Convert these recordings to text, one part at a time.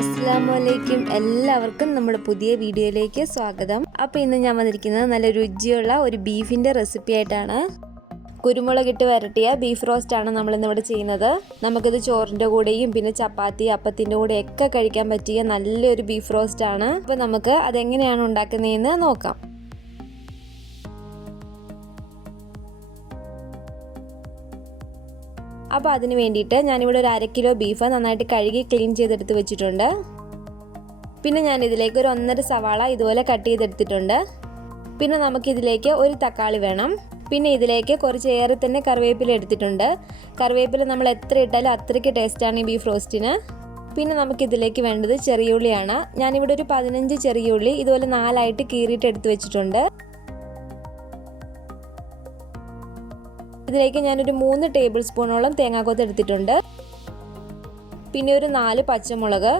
അസ്സലാമുഅലൈക്കും എല്ലാവർക്കും നമ്മുടെ പുതിയ വീഡിയോയിലേക്ക് സ്വാഗതം. അപ്പോൾ ഇന്ന് ഞാൻ വന്നിരിക്കുന്നത് നല്ല രുചിയുള്ള ഒരു ബീഫിൻ്റെ റെസിപ്പി ആയിട്ടാണ്. കുരുമുളകിട്ട് വരട്ടിയ ബീഫ് റോസ്റ്റ് ആണ് നമ്മളിന്നിവിടെ ചെയ്യുന്നത്. നമുക്കിത് ചോറിൻ്റെ കൂടെയും പിന്നെ ചപ്പാത്തി അപ്പത്തിൻ്റെ കൂടെയൊക്കെ കഴിക്കാൻ പറ്റിയ നല്ലൊരു ബീഫ് റോസ്റ്റ് ആണ്. അപ്പോൾ നമുക്ക് അതെങ്ങനെയാണ് ഉണ്ടാക്കുന്നതെന്ന് നോക്കാം. അപ്പോൾ അതിന് വേണ്ടിയിട്ട് ഞാനിവിടെ ഒരു 1/2 കിലോ ബീഫ് നന്നായിട്ട് കഴുകി ക്ലീൻ ചെയ്തെടുത്ത് വെച്ചിട്ടുണ്ട്. പിന്നെ ഞാനിതിലേക്ക് ഒരു 1.5 സവാള ഇതുപോലെ കട്ട് ചെയ്തെടുത്തിട്ടുണ്ട്. പിന്നെ നമുക്കിതിലേക്ക് ഒരു തക്കാളി വേണം. പിന്നെ ഇതിലേക്ക് കുറച്ച് ഏറെ തന്നെ കറിവേപ്പില എടുത്തിട്ടുണ്ട്. കറിവേപ്പില നമ്മൾ എത്ര ഇട്ടാലും അത്രയ്ക്ക് ടേസ്റ്റാണ് ഈ ബീഫ് റോസ്റ്റിന്. പിന്നെ നമുക്കിതിലേക്ക് വേണ്ടത് ചെറിയ ഉള്ളിയാണ്. ഞാനിവിടെ ഒരു 15 ചെറിയ ഉള്ളി ഇതുപോലെ 4ആയിട്ട് കീറിയിട്ട് എടുത്ത് വെച്ചിട്ടുണ്ട്. ഇതിലേക്ക് ഞാനൊരു 3 ടേബിൾ സ്പൂണോളം തേങ്ങാക്കൊത്ത് എടുത്തിട്ടുണ്ട്. പിന്നെ ഒരു 4 പച്ചമുളക്.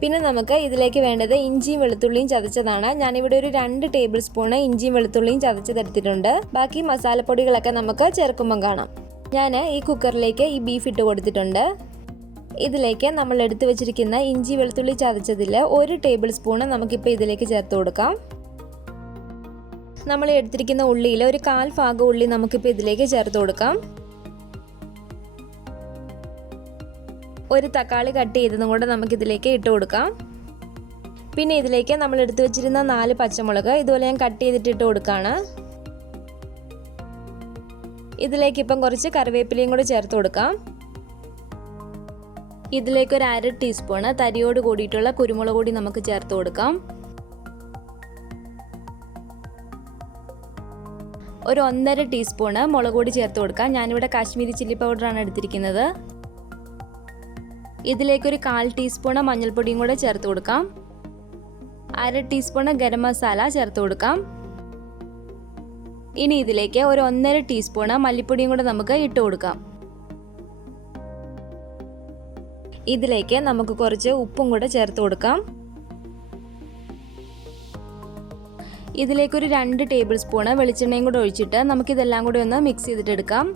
പിന്നെ നമുക്ക് ഇതിലേക്ക് വേണ്ടത് ഇഞ്ചിയും വെളുത്തുള്ളിയും ചതച്ചതാണ്. ഞാനിവിടെ ഒരു 2 ടേബിൾ സ്പൂണ് ഇഞ്ചിയും വെളുത്തുള്ളിയും ചതച്ചതെടുത്തിട്ടുണ്ട്. ബാക്കി മസാലപ്പൊടികളൊക്കെ നമുക്ക് ചേർക്കുമ്പം കാണാം. ഞാൻ ഈ കുക്കറിലേക്ക് ഈ ബീഫ് ഇട്ട് കൊടുത്തിട്ടുണ്ട്. ഇതിലേക്ക് നമ്മൾ എടുത്തു വെച്ചിരിക്കുന്ന ഇഞ്ചി വെളുത്തുള്ളി ചതച്ചതിൽ 1 ടേബിൾ സ്പൂണ് നമുക്കിപ്പോൾ ഇതിലേക്ക് ചേർത്ത് കൊടുക്കാം. നമ്മൾ എടുത്തിരിക്കുന്ന ഉള്ളിയിൽ ഒരു 1/4 ഭാഗം ഉള്ളി നമുക്കിപ്പോൾ ഇതിലേക്ക് ചേർത്ത് കൊടുക്കാം. ഒരു തക്കാളി കട്ട് ചെയ്തതും കൂടെ നമുക്കിതിലേക്ക് ഇട്ട് കൊടുക്കാം. പിന്നെ ഇതിലേക്ക് നമ്മൾ എടുത്തു വെച്ചിരുന്ന 4 പച്ചമുളക് ഇതുപോലെ ഞാൻ കട്ട് ചെയ്തിട്ട് ഇട്ട് കൊടുക്കുകയാണ്. ഇതിലേക്ക് ഇപ്പം കുറച്ച് കറിവേപ്പിലയും കൂടെ ചേർത്ത് കൊടുക്കാം. ഇതിലേക്ക് ഒരു 1/2 ടീസ്പൂണ് തരിയോട് കൂടിയിട്ടുള്ള കുരുമുളക് പൊടി നമുക്ക് ചേർത്ത് കൊടുക്കാം. ഒരു 1.5 ടീസ്പൂണ് മുളക് പൊടി ചേർത്ത് കൊടുക്കാം. ഞാനിവിടെ കാശ്മീരി ചില്ലി പൗഡറാണ് എടുത്തിരിക്കുന്നത്. ഇതിലേക്കൊരു 1/4 ടീസ്പൂണ് മഞ്ഞൾപ്പൊടിയും കൂടെ ചേർത്ത് കൊടുക്കാം. 1/2 ടീസ്പൂണ് ഗരം മസാല ചേർത്ത് കൊടുക്കാം. ഇനി ഇതിലേക്ക് ഒരു 1.5 ടീസ്പൂണ് മല്ലിപ്പൊടിയും കൂടെ നമുക്ക് ഇട്ട് കൊടുക്കാം. ഇതിലേക്ക് നമുക്ക് കുറച്ച് ഉപ്പും കൂടെ ചേർത്ത് കൊടുക്കാം. ഇതിലേക്കൊരു 2 ടേബിൾ സ്പൂണ് വെളിച്ചെണ്ണയും കൂടെ ഒഴിച്ചിട്ട് നമുക്കിതെല്ലാം കൂടി ഒന്ന് മിക്സ് ചെയ്തിട്ടെടുക്കാം.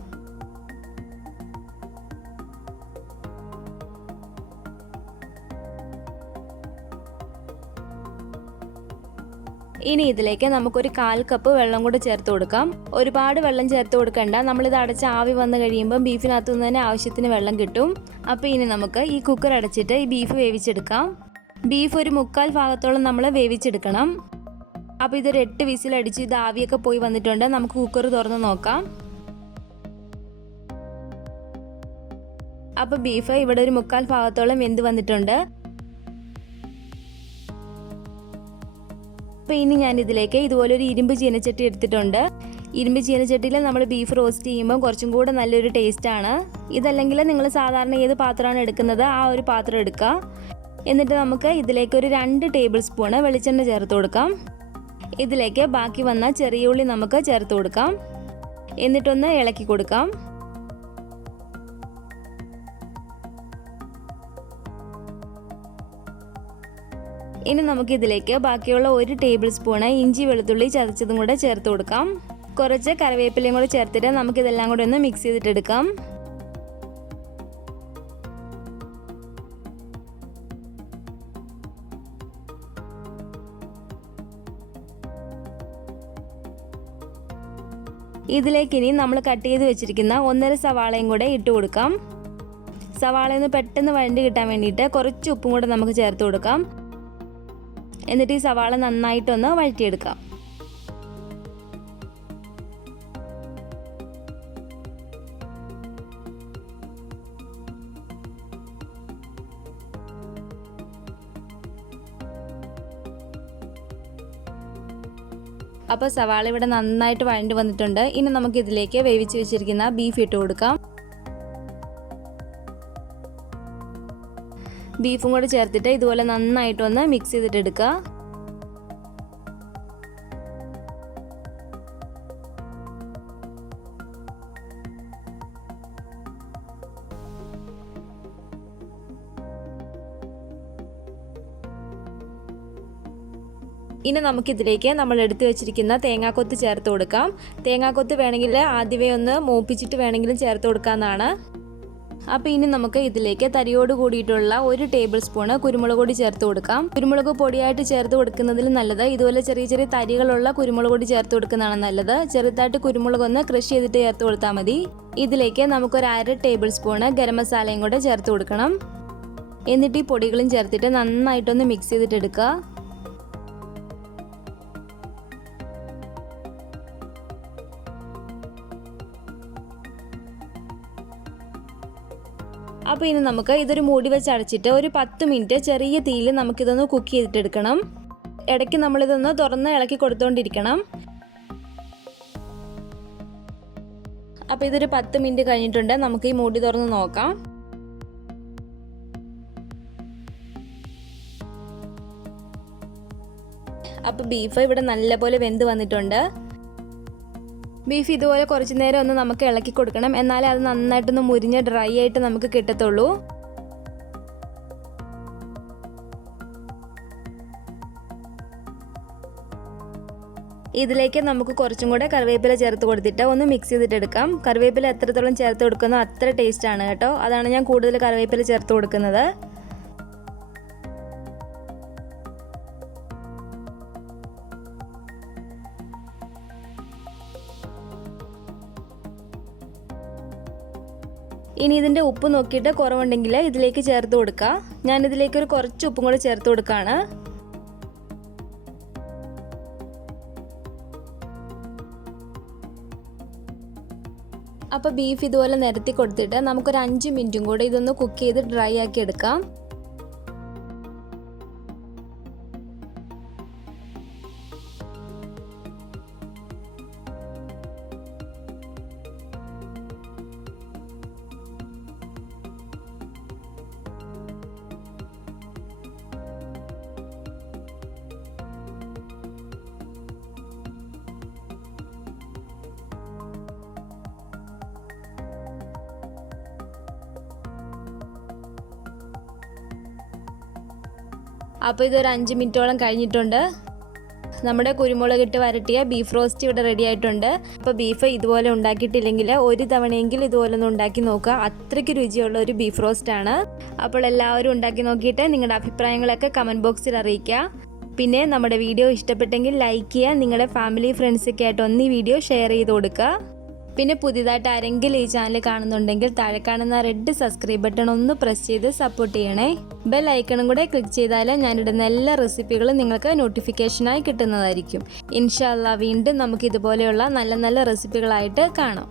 ഇനി ഇതിലേക്ക് നമുക്കൊരു 1/4 കപ്പ് വെള്ളം കൂടെ ചേർത്ത് കൊടുക്കാം. ഒരുപാട് വെള്ളം ചേർത്ത് കൊടുക്കണ്ട. നമ്മളിത് അടച്ച് ആവി വന്നു കഴിയുമ്പോൾ ബീഫിനകത്തു നിന്ന് തന്നെ ആവശ്യത്തിന് വെള്ളം കിട്ടും. അപ്പോൾ ഇനി നമുക്ക് ഈ കുക്കർ അടച്ചിട്ട് ഈ ബീഫ് വേവിച്ചെടുക്കാം. ബീഫ് ഒരു 1/4 ഭാഗത്തോളം നമ്മൾ വേവിച്ചെടുക്കണം. അപ്പോൾ ഇതൊരു 8 വിസിലടിച്ച് ഇത് ആവിയൊക്കെ പോയി വന്നിട്ടുണ്ട്. നമുക്ക് കുക്കർ തുറന്ന് നോക്കാം. അപ്പോൾ ബീഫ് ഇവിടെ ഒരു 1/4 ഭാഗത്തോളം വെന്ത് വന്നിട്ടുണ്ട്. അപ്പോൾ ഇനി ഞാൻ ഇതിലേക്ക് ഇതുപോലെ ഒരു ഇരുമ്പ് ചീനച്ചട്ടി എടുത്തിട്ടുണ്ട്. ഇരുമ്പ് ചീനച്ചട്ടിയിൽ നമ്മൾ ബീഫ് റോസ്റ്റ് ചെയ്യുമ്പോൾ കുറച്ചും കൂടെ നല്ലൊരു ടേസ്റ്റാണ്. ഇതല്ലെങ്കിൽ നിങ്ങൾ സാധാരണ ഏത് പാത്രമാണ് എടുക്കുന്നത് ആ ഒരു പാത്രം എടുക്കുക. എന്നിട്ട് നമുക്ക് ഇതിലേക്ക് ഒരു 2 ടേബിൾ സ്പൂണ് വെളിച്ചെണ്ണ ചേർത്ത് കൊടുക്കാം. ഇതിലേക്ക് ബാക്കി വന്ന ചെറിയ ഉള്ളി നമുക്ക് ചേർത്ത് കൊടുക്കാം. എന്നിട്ടൊന്ന് ഇളക്കി കൊടുക്കാം. ഇനി നമുക്ക് ഇതിലേക്ക് ബാക്കിയുള്ള 1 ടേബിൾ സ്പൂണ് ഇഞ്ചി വെളുത്തുള്ളി ചതച്ചതും കൂടെ ചേർത്ത് കൊടുക്കാം. കുറച്ച് കറിവേപ്പിലയും കൂടെ ചേർത്തിട്ട് നമുക്കിതെല്ലാം കൂടെ ഒന്ന് മിക്സ് ചെയ്തിട്ടെടുക്കാം. ഇതിലേക്ക് ഇനി നമ്മൾ കട്ട് ചെയ്ത് വെച്ചിരിക്കുന്ന 1.5 സവാളയും കൂടെ ഇട്ട് കൊടുക്കാം. സവാളയൊന്ന് പെട്ടെന്ന് വഴണ്ടി കിട്ടാൻ വേണ്ടിയിട്ട് കുറച്ച് ഉപ്പും കൂടെ നമുക്ക് ചേർത്ത് കൊടുക്കാം. എന്നിട്ട് ഈ സവാള നന്നായിട്ടൊന്ന് വഴറ്റിയെടുക്കാം. അപ്പോൾ സവാള ഇവിടെ നന്നായിട്ട് വഴണ്ടി വന്നിട്ടുണ്ട്. ഇനി നമുക്ക് ഇതിലേക്ക് വേവിച്ച് വെച്ചിരിക്കുന്ന ബീഫ് ഇട്ട് കൊടുക്കാം. ബീഫും കൂടെ ചേർത്തിട്ട് ഇതുപോലെ നന്നായിട്ടൊന്ന് മിക്സ് ചെയ്തിട്ടെടുക്കുക. ഇനി നമുക്കിതിലേക്ക് നമ്മൾ എടുത്തു വെച്ചിരിക്കുന്ന തേങ്ങാക്കൊത്ത് ചേർത്ത് കൊടുക്കാം. തേങ്ങാക്കൊത്ത് വേണമെങ്കിൽ ആദ്യമേ ഒന്ന് മൂപ്പിച്ചിട്ട് വേണമെങ്കിലും ചേർത്ത് കൊടുക്കാവുന്നതാണ്. അപ്പോൾ ഇനി നമുക്ക് ഇതിലേക്ക് തരിയോട് കൂടിയിട്ടുള്ള 1 ടേബിൾ സ്പൂൺ കുരുമുളക് പൊടി ചേർത്ത് കൊടുക്കാം. കുരുമുളക് പൊടിയായിട്ട് ചേർത്ത് കൊടുക്കുന്നതിൽ നല്ലത് ഇതുപോലെ ചെറിയ ചെറിയ തരികളുള്ള കുരുമുളക് പൊടി ചേർത്ത് കൊടുക്കുന്നതാണ് നല്ലത്. ചെറുതായിട്ട് കുരുമുളക് ഒന്ന് ക്രഷ് ചെയ്തിട്ട് ചേർത്ത് കൊടുത്താൽ മതി. ഇതിലേക്ക് നമുക്കൊരു 1/2 ടേബിൾ സ്പൂൺ ഗരം മസാലയും കൂടെ ചേർത്ത് കൊടുക്കണം. എന്നിട്ട് ഈ പൊടികളും ചേർത്തിട്ട് നന്നായിട്ടൊന്ന് മിക്സ് ചെയ്തിട്ട് എടുക്കുക. അപ്പോൾ ഇനി നമുക്ക് ഇതൊരു മൂടി വെച്ച് അടച്ചിട്ട് ഒരു 10 മിനിറ്റ് ചെറിയ തീയിൽ നമുക്കിതൊന്ന് കുക്ക് ചെയ്തിട്ടെടുക്കണം. ഇടയ്ക്ക് നമ്മളിതൊന്ന് തുറന്ന് ഇളക്കി കൊടുത്തുകൊണ്ടിരിക്കണം. അപ്പോൾ ഇതൊരു 10 മിനിറ്റ് കഴിഞ്ഞിട്ടുണ്ട്. നമുക്ക് ഈ മൂടി തുറന്ന് നോക്കാം. അപ്പോൾ ബീഫ് ഇവിടെ നല്ലപോലെ വെന്ത് വന്നിട്ടുണ്ട്. ബീഫ് ഇതുപോലെ കുറച്ച് നേരം ഒന്ന് നമുക്ക് ഇളക്കി കൊടുക്കണം. എന്നാലേ അത് നന്നായിട്ടൊന്ന് മുരിഞ്ഞ് ഡ്രൈ ആയിട്ട് നമുക്ക് കിട്ടത്തുള്ളൂ. ഇതിലേക്ക് നമുക്ക് കുറച്ചും കൂടെ കറിവേപ്പില ചേർത്ത് കൊടുത്തിട്ട് ഒന്ന് മിക്സ് ചെയ്തിട്ടെടുക്കാം. കറിവേപ്പില എത്രത്തോളം ചേർത്ത് കൊടുക്കുന്നോ അത്ര ടേസ്റ്റാണ് കേട്ടോ. അതാണ് ഞാൻ കൂടുതൽ കറിവേപ്പില ചേർത്ത് കൊടുക്കുന്നത്. ഇനി ഇതിൻ്റെ ഉപ്പ് നോക്കിയിട്ട് കുറവുണ്ടെങ്കിൽ ഇതിലേക്ക് ചേർത്ത് കൊടുക്കുക. ഞാനിതിലേക്ക് ഒരു കുറച്ച് ഉപ്പും കൂടെ ചേർത്ത് കൊടുക്കുകയാണ്. അപ്പോൾ ബീഫ് ഇതുപോലെ നിരത്തി കൊടുത്തിട്ട് നമുക്കൊരു 5 മിനിറ്റും കൂടെ ഇതൊന്ന് കുക്ക് ചെയ്ത് ഡ്രൈ ആക്കി എടുക്കാം. അപ്പോൾ ഇതൊരു 5 മിനിറ്റോളം കഴിഞ്ഞിട്ടുണ്ട്. നമ്മുടെ കുരുമുളകിട്ട് വരട്ടിയ ബീഫ് റോസ്റ്റ് ഇവിടെ റെഡി ആയിട്ടുണ്ട്. അപ്പോൾ ബീഫ് ഇതുപോലെ ഉണ്ടാക്കിയിട്ടില്ലെങ്കിൽ ഒരു തവണയെങ്കിലും ഇതുപോലെ ഒന്ന് ഉണ്ടാക്കി നോക്കുക. അത്രയ്ക്ക് രുചിയുള്ള ഒരു ബീഫ് റോസ്റ്റ് ആണ്. അപ്പോൾ എല്ലാവരും ഉണ്ടാക്കി നോക്കിയിട്ട് നിങ്ങളുടെ അഭിപ്രായങ്ങളൊക്കെ കമൻറ്റ് ബോക്സിൽ അറിയിക്കുക. പിന്നെ നമ്മുടെ വീഡിയോ ഇഷ്ടപ്പെട്ടെങ്കിൽ ലൈക്ക് ചെയ്യുക. നിങ്ങളുടെ ഫാമിലി ഫ്രണ്ട്സൊക്കെ ആയിട്ട് ഒന്ന് ഈ വീഡിയോ ഷെയർ ചെയ്ത് കൊടുക്കുക. പിന്നെ പുതിയതായിട്ട് ആരെങ്കിലും ഈ ചാനൽ കാണുന്നുണ്ടെങ്കിൽ താഴെ കാണുന്ന റെഡ് സബ്സ്ക്രൈബ് ബട്ടൺ ഒന്ന് പ്രസ് ചെയ്ത് സപ്പോർട്ട് ചെയ്യണേ. ബെൽ ഐക്കണും കൂടെ ക്ലിക്ക് ചെയ്താൽ ഞാനിടുന്ന എല്ലാ റെസിപ്പികളും നിങ്ങൾക്ക് നോട്ടിഫിക്കേഷനായി കിട്ടുന്നതായിരിക്കും. ഇൻഷാ അല്ലാഹ് വീണ്ടും നമുക്ക് ഇതുപോലെയുള്ള നല്ല നല്ല റെസിപ്പികളായിട്ട് കാണാം.